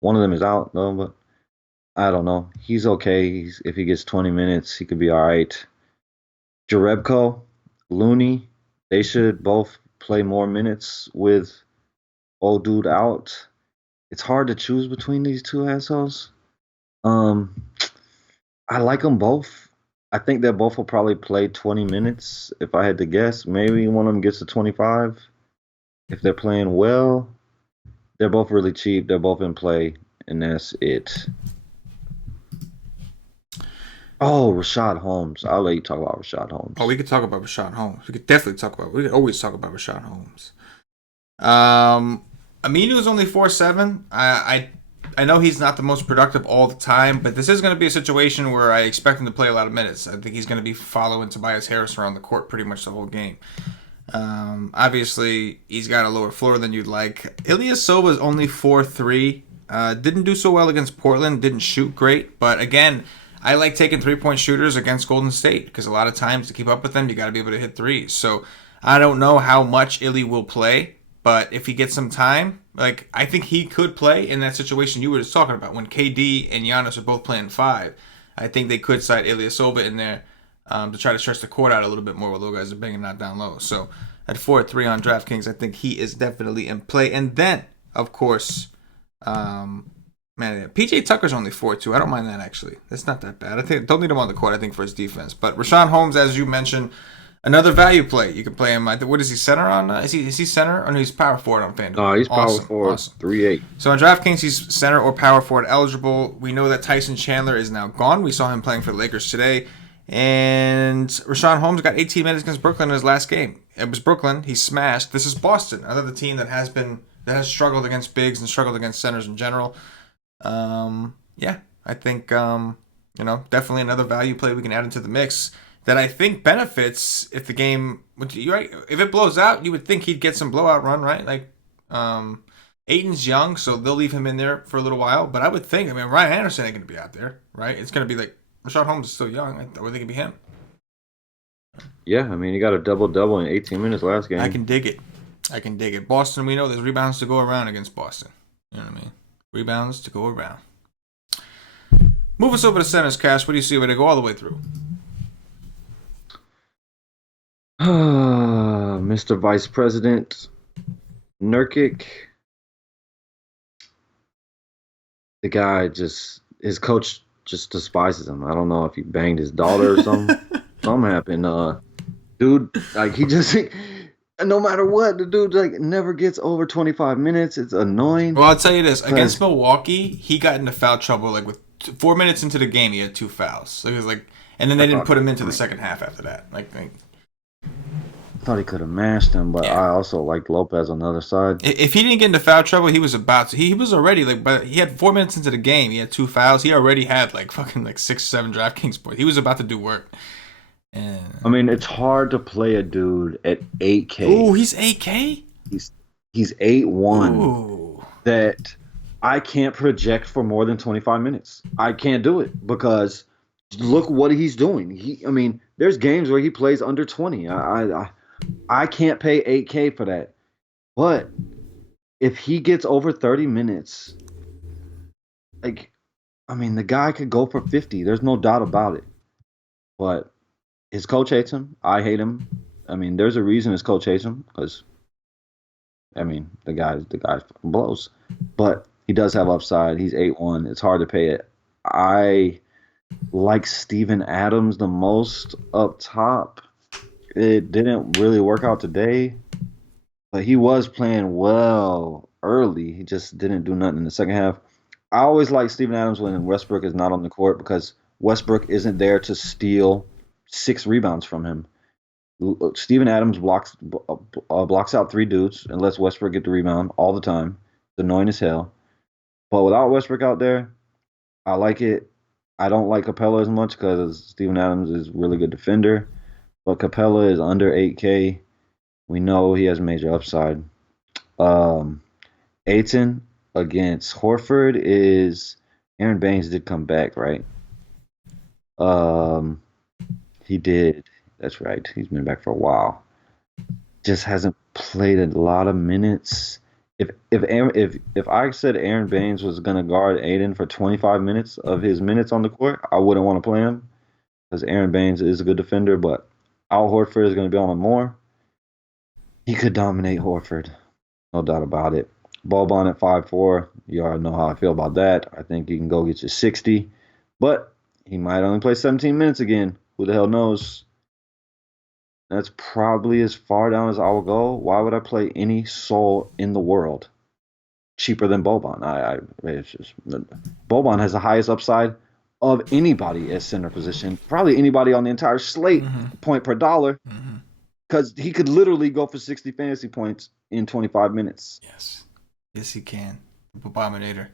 One of them is out, though, but I don't know. He's okay. If he gets 20 minutes, he could be all right. Jarebko, Looney, they should both play more minutes with old dude out. It's hard to choose between these two assholes. Um, I like them both. I think they both will probably play 20 minutes if I had to guess. Maybe one of them gets to 25 if they're playing well. They're both really cheap. They're both in play, and that's it. Oh, Rashad Holmes. I'll let you talk about Rashad Oh, Holmes. we could talk about Rashad Holmes. We could definitely talk about. We could always talk about Rashad Holmes. Um, Aminu is only 4.7. I know he's not the most productive all the time, but this is going to be a situation where I expect him to play a lot of minutes. I think he's going to be following Tobias Harris around the court pretty much the whole game. Obviously, he's got a lower floor than you'd like. Ilyasova is only 4.3. Didn't do so well against Portland. Didn't shoot great. But again, I like taking 3-point shooters against Golden State because a lot of times to keep up with them, you got to be able to hit threes. So I don't know how much Illy will play. But if he gets some time, like I think he could play in that situation you were just talking about when KD and Giannis are both playing five. I think they could side Ilyasova in there to try to stretch the court out a little bit more while those guys are banging that down low. So at 4-3 on DraftKings, I think he is definitely in play. And then, of course, PJ Tucker's only 4.2. I don't mind that actually. That's not that bad. I think don't need him on the court. I think for his defense. But Rashawn Holmes, as you mentioned, another value play. You can play him. What is he center on? Is he center? Or no, he's power forward on FanDuel. Oh, he's power Awesome, forward, awesome. 3-8. So on DraftKings, he's center or power forward eligible. We know that Tyson Chandler is now gone. We saw him playing for the Lakers today. And Rashawn Holmes got 18 minutes against Brooklyn in his last game. It was Brooklyn. He smashed. This is Boston, another team that has struggled against bigs and struggled against centers in general. Yeah, I think definitely another value play we can add into the mix that I think benefits if the game. Right, if it blows out, you would think he'd get some blowout run, right? Like, Aiton's young, so they'll leave him in there for a little while. But I would think, Ryan Anderson ain't going to be out there, right? It's going to be like Rashad Holmes is still young. I would think it'd be him. Yeah, he got a double-double in 18 minutes last game. I can dig it. Boston, we know there's rebounds to go around against Boston. You know what I mean? Rebounds to go around. Move us over to centers, Cash. What do you see when they go all the way through? Mr. Vice President Nurkic. The guy his coach just despises him. I don't know if he banged his daughter or something. Something happened. Dude, like he just no matter what, the dude like never gets over 25 minutes. It's annoying. Well, I'll tell you this: against Milwaukee, he got into foul trouble. Like with 4 minutes into the game, he had 2 fouls. So it was like, and then they didn't put him into the second half after that. I thought he could have mashed him, but yeah. I also liked Lopez on the other side. If he didn't get into foul trouble, he was about to. He was already but he had 4 minutes into the game. He had 2 fouls. He already had fucking 6, 7 DraftKings points. He was about to do work. And it's hard to play a dude at 8K. Ooh, he's 8K? He's 8-1. Ooh. That I can't project for more than 25 minutes. I can't do it because look what he's doing. There's games where he plays under 20. I can't pay 8K for that. But if he gets over 30 minutes, the guy could go for 50. There's no doubt about it. But his coach hates him. I hate him. There's a reason his coach hates him because, the guy blows. But he does have upside. He's 8-1. It's hard to pay it. I like Steven Adams the most up top. It didn't really work out today, but he was playing well early. He just didn't do nothing in the second half. I always like Steven Adams when Westbrook is not on the court because Westbrook isn't there to steal 6 rebounds from him. Steven Adams blocks out 3 dudes and lets Westbrook get the rebound all the time. It's annoying as hell. But without Westbrook out there, I like it. I don't like Capella as much because Steven Adams is a really good defender. But Capella is under 8K. We know he has major upside. Ayton against Horford is Aaron Baines did come back, right? He did. That's right. He's been back for a while. Just hasn't played a lot of minutes. If I said Aaron Baines was gonna guard Ayton for 25 minutes of his minutes on the court, I wouldn't want to play him because Aaron Baines is a good defender, but Al Horford is going to be on him more. He could dominate Horford, no doubt about it. Boban at 5'4". You already know how I feel about that. I think he can go get you 60, but he might only play 17 minutes again. Who the hell knows? That's probably as far down as I will go. Why would I play any soul in the world cheaper than Boban? It's just Boban has the highest upside of anybody at center position. Probably anybody on the entire slate, point per dollar, because he could literally go for 60 fantasy points in 25 minutes. Yes, he can. Abominator.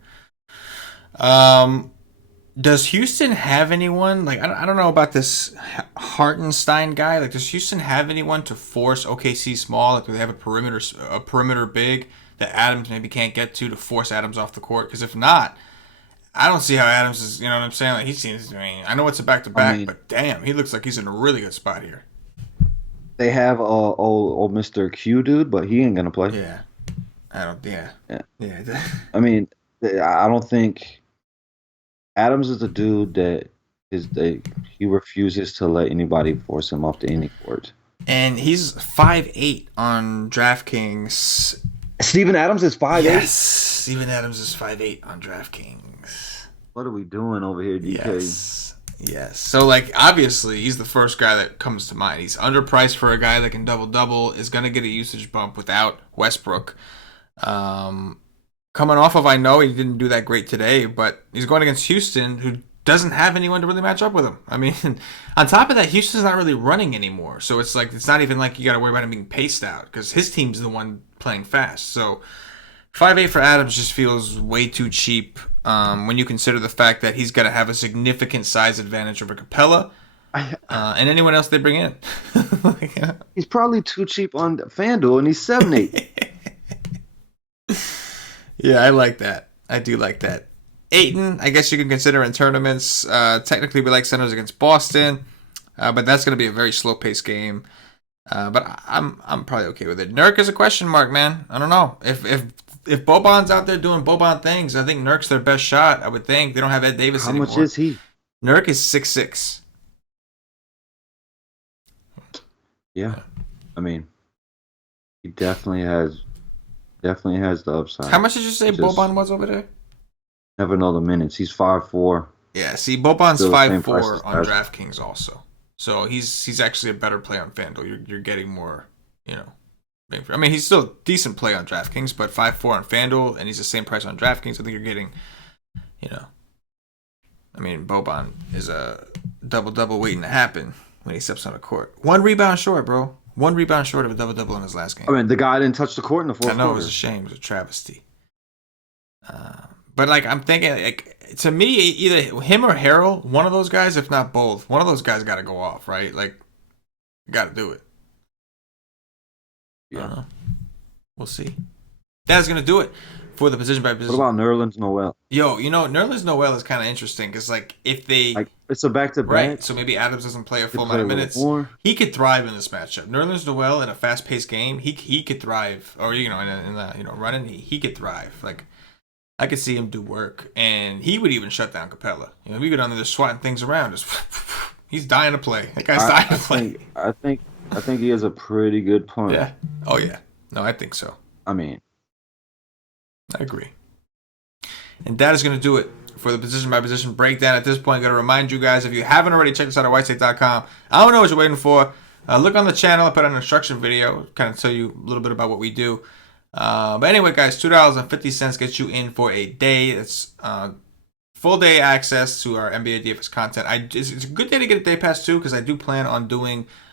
Does Houston have anyone? Like, I don't know about this Hartenstein guy. Like, does Houston have anyone to force OKC small? Like, do they have a perimeter big that Adams maybe can't get to force Adams off the court? Because if not, I don't see how Adams is. You know what I'm saying? Like, he seems. I mean, I know it's a back to back, but damn, he looks like he's in a really good spot here. They have old Mr. Q dude, but he ain't gonna play. Yeah, I don't. Yeah. I mean, I don't think Adams is a dude that he refuses to let anybody force him off to any court. And he's 5'8" on DraftKings. Steven Adams is 5'8"? Yes, Steven Adams is 5'8" on DraftKings. What are we doing over here, DK? Yes. So, like, obviously, he's the first guy that comes to mind. He's underpriced for a guy that can double-double, is going to get a usage bump without Westbrook. Coming off of, I know he didn't do that great today, but he's going against Houston, who doesn't have anyone to really match up with him. I mean, on top of that, Houston's not really running anymore. So it's like, it's not even like you got to worry about him being paced out because his team's the one playing fast. So 5'8" for Adams just feels way too cheap when you consider the fact that he's got to have a significant size advantage over Capella and anyone else they bring in. He's probably too cheap on FanDuel, and he's 7'8". Yeah, I like that. I do like that. Ayton, I guess you can consider in tournaments. Technically, we like centers against Boston, but that's going to be a very slow-paced game. But I'm probably okay with it. Nurk is a question mark, man. I don't know. If Boban's out there doing Boban things, I think Nurk's their best shot, I would think. They don't have Ed Davis anymore. How much is he? Nurk is 6'6". Yeah. I mean, he definitely has the upside. How much did you say Boban was over there? Never know the minutes. He's 5'4". Yeah, see, Boban's 5'4" on DraftKings also. So he's actually a better play on FanDuel. You're getting more, I mean, he's still a decent play on DraftKings, but 5'4" on FanDuel, and he's the same price on DraftKings. I think you're getting, I mean, Boban is a double-double waiting to happen when he steps on the court. 1 rebound short, bro. 1 rebound short of a double-double in his last game. I mean, the guy didn't touch the court in the fourth quarter. I know, it was a shame. It was a travesty. But, like, I'm thinking, like, to me, either him or Harrell, one of those guys, if not both, one of those guys got to go off, right? Like, got to do it. Yeah. We'll see. That's going to do it for the position by position. What about Nerlens Noel? Yo, Nerlens Noel is kind of interesting because, like, if they... Like, it's a back-to-back. Right, so maybe Adams doesn't play a full amount of minutes. He could thrive in this matchup. Nerlens Noel in a fast-paced game, he could thrive. Or, in the running, he could thrive. Like, I could see him do work. And he would even shut down Capella. We go down there just swatting things around. Just, he's dying to play. That guy's dying to play. I think he has a pretty good point. Yeah. Oh, yeah. No, I think so. I mean, I agree. And that is going to do it for the position by position breakdown. At this point, I'm going to remind you guys, if you haven't already, check us out at whitestate.com. I don't know what you're waiting for. Look on the channel. I put out an instruction video, kind of tell you a little bit about what we do. But anyway, guys, $2.50 gets you in for a day. It's full day access to our NBA DFS content. It's a good day to get a day pass too, because I do plan on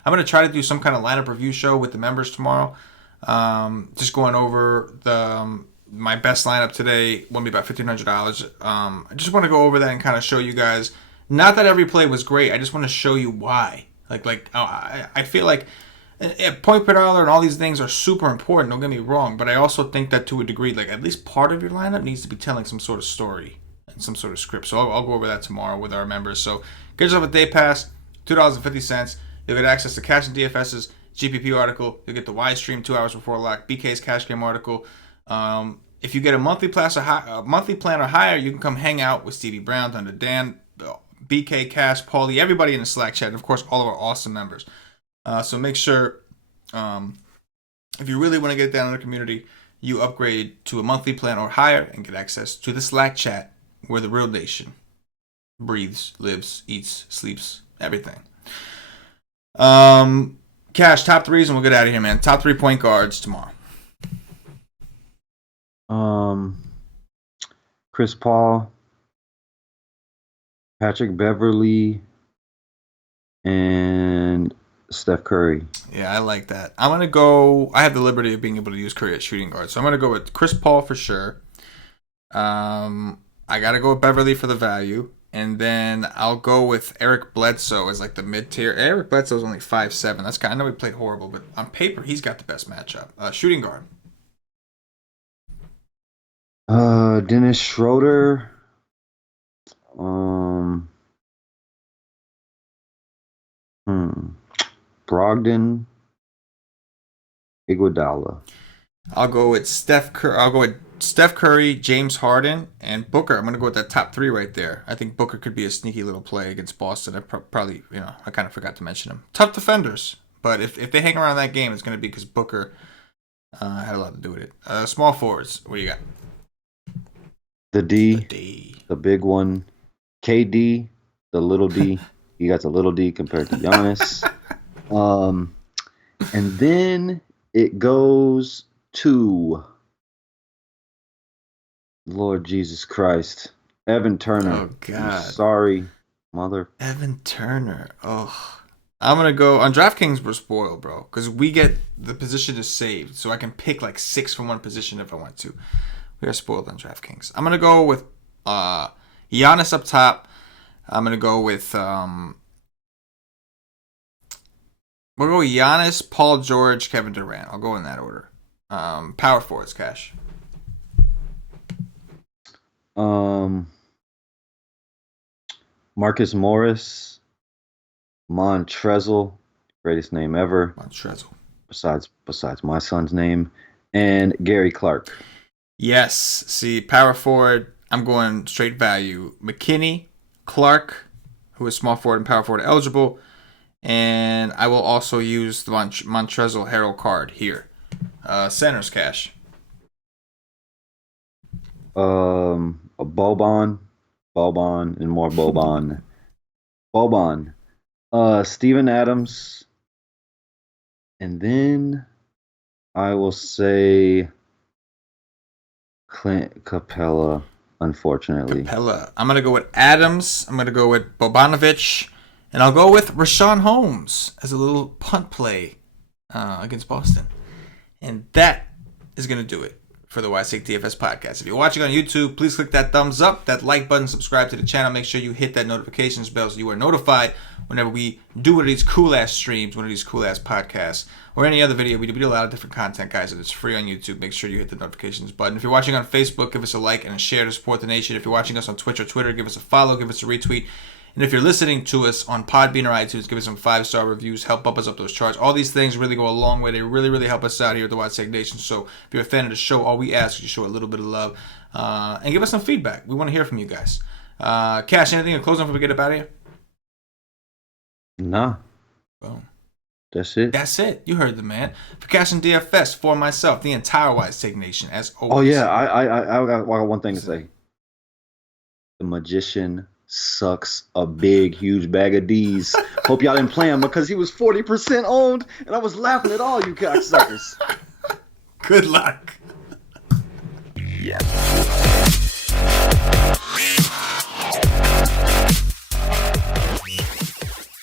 I'm going to try to do some kind of lineup review show with the members tomorrow. Just going over my best lineup today. Won't be about $1,500. I just want to go over that and kind of show you guys. Not that every play was great. I just want to show you why. I feel like point per dollar and all these things are super important. Don't get me wrong, but I also think that to a degree, like at least part of your lineup needs to be telling some sort of story and some sort of script. So I'll go over that tomorrow with our members. So get yourself a day pass, $2.50. You'll get access to CashinDFS's GPP article. You'll get the wide stream 2 hours before lock, BK's cash game article. If you get a monthly plan or higher, you can come hang out with Stevie Brown, Thunder Dan, BK, Cash, Paulie, everybody in the Slack chat, and of course all of our awesome members. So make sure, if you really want to get down in the community, you upgrade to a monthly plan or higher and get access to the Slack chat where the real nation breathes, lives, eats, sleeps, everything. Cash, top threes, and we'll get out of here, man. Top 3 point guards tomorrow. Chris Paul, Patrick Beverly, and Steph Curry. Yeah, I like that. I'm going to go. I have the liberty of being able to use Curry at shooting guard. So I'm going to go with Chris Paul for sure. I got to go with Beverly for the value. And then I'll go with Eric Bledsoe as like the mid-tier. Eric Bledsoe's only 5'7". That's I know he played horrible, but on paper, he's got the best matchup. Shooting guard. Dennis Schroeder. Brogdon. Iguodala. I'll go with Steph Curry, James Harden, and Booker. I'm going to go with that top 3 right there. I think Booker could be a sneaky little play against Boston. I probably, I kind of forgot to mention him. Tough defenders, but if they hang around that game, it's going to be because Booker had a lot to do with it. Small forwards, what do you got? The D. The big one. KD, the little D. He got the little D compared to Giannis. And then it goes to Lord Jesus Christ. Evan Turner. Oh, God. I'm sorry, mother. Evan Turner. Oh. I'm going to go. On DraftKings, we're spoiled, bro. Because we get the position is saved. So I can pick like 6 from one position if I want to. We are spoiled on DraftKings. I'm going to go with Giannis up top. I'm going to go with... we'll go with Giannis, Paul George, Kevin Durant. I'll go in that order. Power forwards, Cash. Marcus Morris, Montrezl, greatest name ever. Montrezl. Besides my son's name, and Gary Clark. Yes. See, power forward, I'm going straight value. McKinney, Clark, who is small forward and power forward eligible, and I will also use the Montrezl Harrell card here. Centers, Cash. A Boban, and more Boban. Steven Adams, and then I will say Clint Capella. Unfortunately, I'm gonna go with Adams. I'm gonna go with Bogdanovic, and I'll go with Rashawn Holmes as a little punt play against Boston. And that is gonna do it for the Sake DFS podcast. If you're watching on YouTube, please click that thumbs up, that like button, subscribe to the channel. Make sure you hit that notifications bell so you are notified whenever we do one of these cool ass streams, one of these cool ass podcasts, or any other video. We do a lot of different content, guys, and it's free on YouTube. Make sure you hit the notifications button. If you're watching on Facebook, give us a like and a share to support the nation. If you're watching us on Twitch or Twitter, give us a follow, give us a retweet. And if you're listening to us on Podbean or iTunes, give us some 5-star reviews. Help bump us up those charts. All these things really go a long way. They really, really help us out here at the Sake Nation. So if you're a fan of the show, all we ask is you show a little bit of love and give us some feedback. We want to hear from you guys. Cash, anything to close on before we get up out of here? Nah. Boom. That's it. That's it. You heard the man. For CashinDFS, for myself, the entire Sake Nation, as always. Oh yeah, I got one thing to say. The magician sucks a big, huge bag of D's. Hope y'all didn't play him because he was 40% owned, and I was laughing at all you cocksuckers. Good luck. Yes.